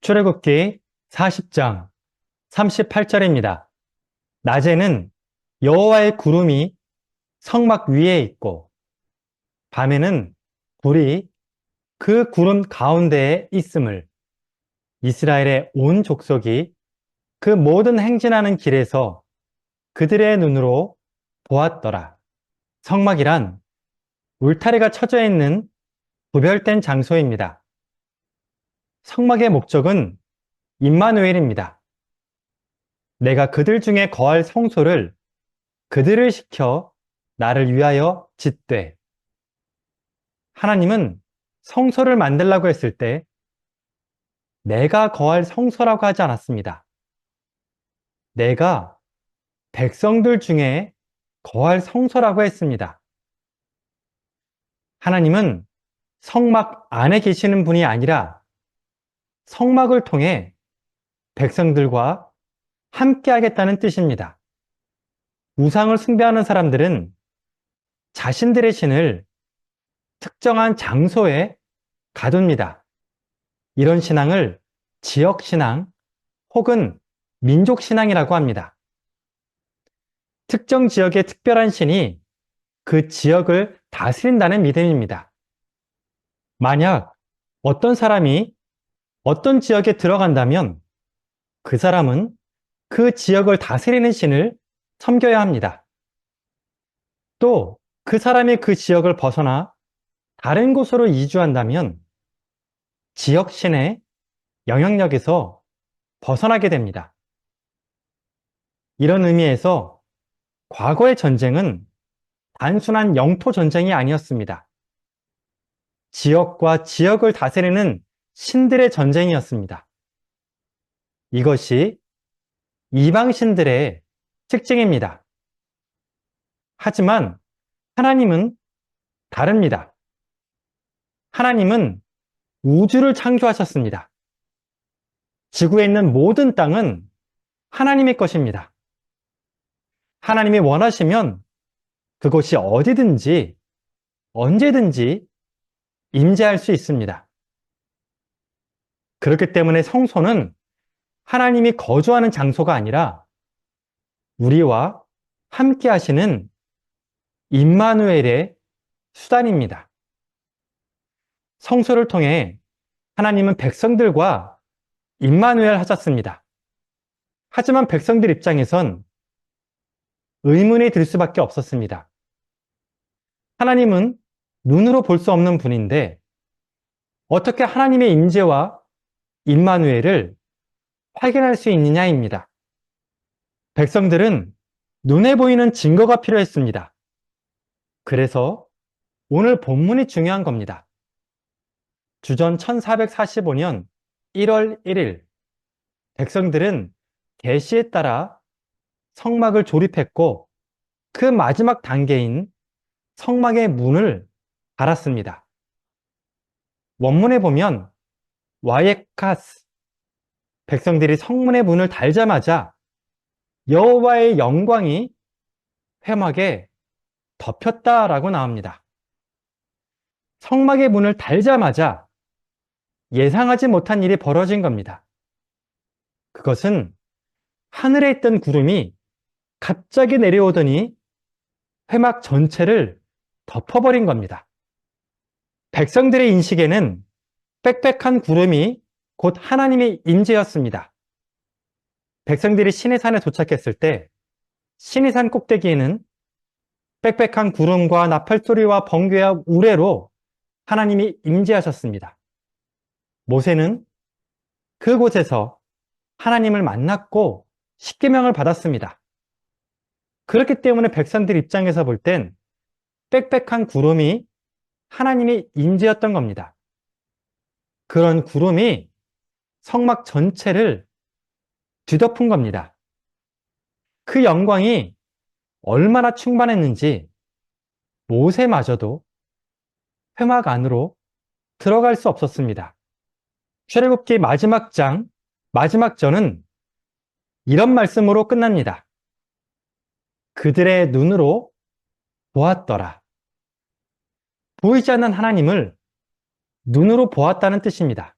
출애굽기 40장 38절입니다. 낮에는 여호와의 구름이 성막 위에 있고 밤에는 불이 그 구름 가운데에 있음을 이스라엘의 온 족속이 그 모든 행진하는 길에서 그들의 눈으로 보았더라. 성막이란 울타리가 쳐져 있는 구별된 장소입니다. 성막의 목적은 임마누엘입니다. 내가 그들 중에 거할 성소를 그들을 시켜 나를 위하여 짓되. 하나님은 성소를 만들라고 했을 때 내가 거할 성소라고 하지 않았습니다. 내가 백성들 중에 거할 성소라고 했습니다. 하나님은 성막 안에 계시는 분이 아니라 성막을 통해 백성들과 함께 하겠다는 뜻입니다. 우상을 숭배하는 사람들은 자신들의 신을 특정한 장소에 가둡니다. 이런 신앙을 지역신앙 혹은 민족신앙이라고 합니다. 특정 지역의 특별한 신이 그 지역을 다스린다는 믿음입니다. 만약 어떤 사람이 어떤 지역에 들어간다면 그 사람은 그 지역을 다스리는 신을 섬겨야 합니다. 또 그 사람이 그 지역을 벗어나 다른 곳으로 이주한다면 지역신의 영향력에서 벗어나게 됩니다. 이런 의미에서 과거의 전쟁은 단순한 영토 전쟁이 아니었습니다. 지역과 지역을 다스리는 신들의 전쟁이었습니다. 이것이 이방 신들의 특징입니다. 하지만 하나님은 다릅니다. 하나님은 우주를 창조하셨습니다. 지구에 있는 모든 땅은 하나님의 것입니다. 하나님이 원하시면 그곳이 어디든지 언제든지 임재할 수 있습니다. 그렇기 때문에 성소는 하나님이 거주하는 장소가 아니라 우리와 함께 하시는 임마누엘의 수단입니다. 성소를 통해 하나님은 백성들과 임마누엘 하셨습니다. 하지만 백성들 입장에선 의문이 들 수밖에 없었습니다. 하나님은 눈으로 볼 수 없는 분인데 어떻게 하나님의 임재와 임마누엘을 확인할 수 있느냐입니다. 백성들은 눈에 보이는 증거가 필요했습니다. 그래서 오늘 본문이 중요한 겁니다. 주전 1445년 1월 1일 백성들은 계시에 따라 성막을 조립했고 그 마지막 단계인 성막의 문을 달았습니다. 원문에 보면 와예카스, 백성들이 성문의 문을 달자마자 여호와의 영광이 회막에 덮였다라고 나옵니다. 성막의 문을 달자마자 예상하지 못한 일이 벌어진 겁니다. 그것은 하늘에 있던 구름이 갑자기 내려오더니 회막 전체를 덮어버린 겁니다. 백성들의 인식에는 빽빽한 구름이 곧 하나님의 임재였습니다. 백성들이 시내산에 도착했을 때 시내산 꼭대기에는 빽빽한 구름과 나팔소리와 번개와 우레로 하나님이 임재하셨습니다. 모세는 그곳에서 하나님을 만났고 십계명을 받았습니다. 그렇기 때문에 백성들 입장에서 볼 땐 빽빽한 구름이 하나님의 임재였던 겁니다. 그런 구름이 성막 전체를 뒤덮은 겁니다. 그 영광이 얼마나 충만했는지 모세마저도 회막 안으로 들어갈 수 없었습니다. 출애굽기 마지막 장, 마지막 절은 이런 말씀으로 끝납니다. 그들의 눈으로 보았더라. 보이지 않는 하나님을 눈으로 보았다는 뜻입니다.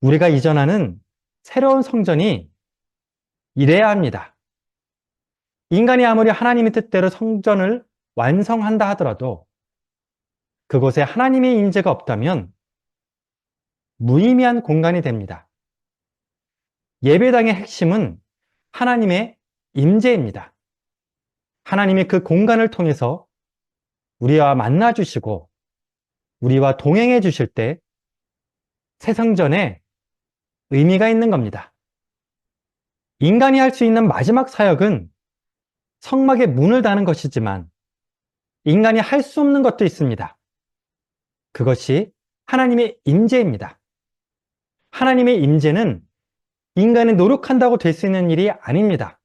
우리가 이전하는 새로운 성전이 이래야 합니다. 인간이 아무리 하나님의 뜻대로 성전을 완성한다 하더라도 그곳에 하나님의 임재가 없다면 무의미한 공간이 됩니다. 예배당의 핵심은 하나님의 임재입니다. 하나님이 그 공간을 통해서 우리와 만나 주시고 우리와 동행해 주실 때 새 성전에 의미가 있는 겁니다. 인간이 할 수 있는 마지막 사역은 성막의 문을 닫는 것이지만 인간이 할 수 없는 것도 있습니다. 그것이 하나님의 임재입니다. 하나님의 임재는 인간이 노력한다고 될 수 있는 일이 아닙니다.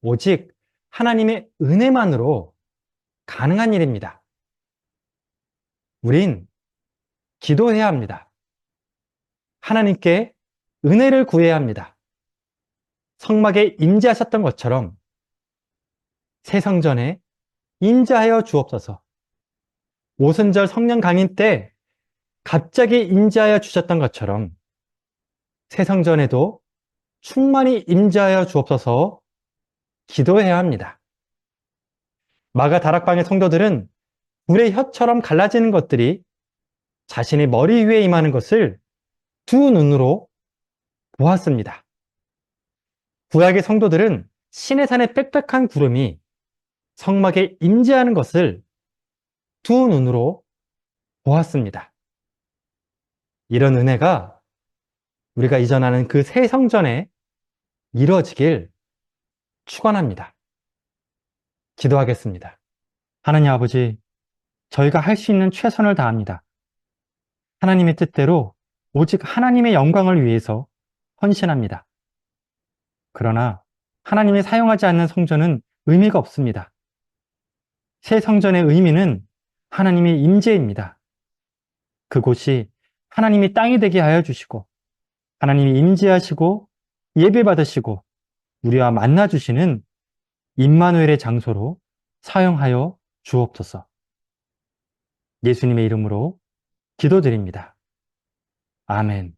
오직 하나님의 은혜만으로 가능한 일입니다. 우린 기도해야 합니다. 하나님께 은혜를 구해야 합니다. 성막에 임재하셨던 것처럼 새 성전에 임재하여 주옵소서. 오순절 성령 강림 때 갑자기 임재하여 주셨던 것처럼 새 성전에도 충만히 임재하여 주옵소서 기도해야 합니다. 마가 다락방의 성도들은 불의 혀처럼 갈라지는 것들이 자신의 머리 위에 임하는 것을 두 눈으로 보았습니다. 구약의 성도들은 시내산의 빽빽한 구름이 성막에 임재하는 것을 두 눈으로 보았습니다. 이런 은혜가 우리가 이전하는 그 새 성전에 이루어지길 축원합니다. 기도하겠습니다. 하나님 아버지, 저희가 할 수 있는 최선을 다합니다. 하나님의 뜻대로 오직 하나님의 영광을 위해서 헌신합니다. 그러나 하나님이 사용하지 않는 성전은 의미가 없습니다. 새 성전의 의미는 하나님의 임재입니다. 그곳이 하나님이 땅이 되게 하여 주시고 하나님이 임재하시고 예배받으시고 우리와 만나 주시는 임마누엘의 장소로 사용하여 주옵소서. 예수님의 이름으로 기도드립니다. 아멘.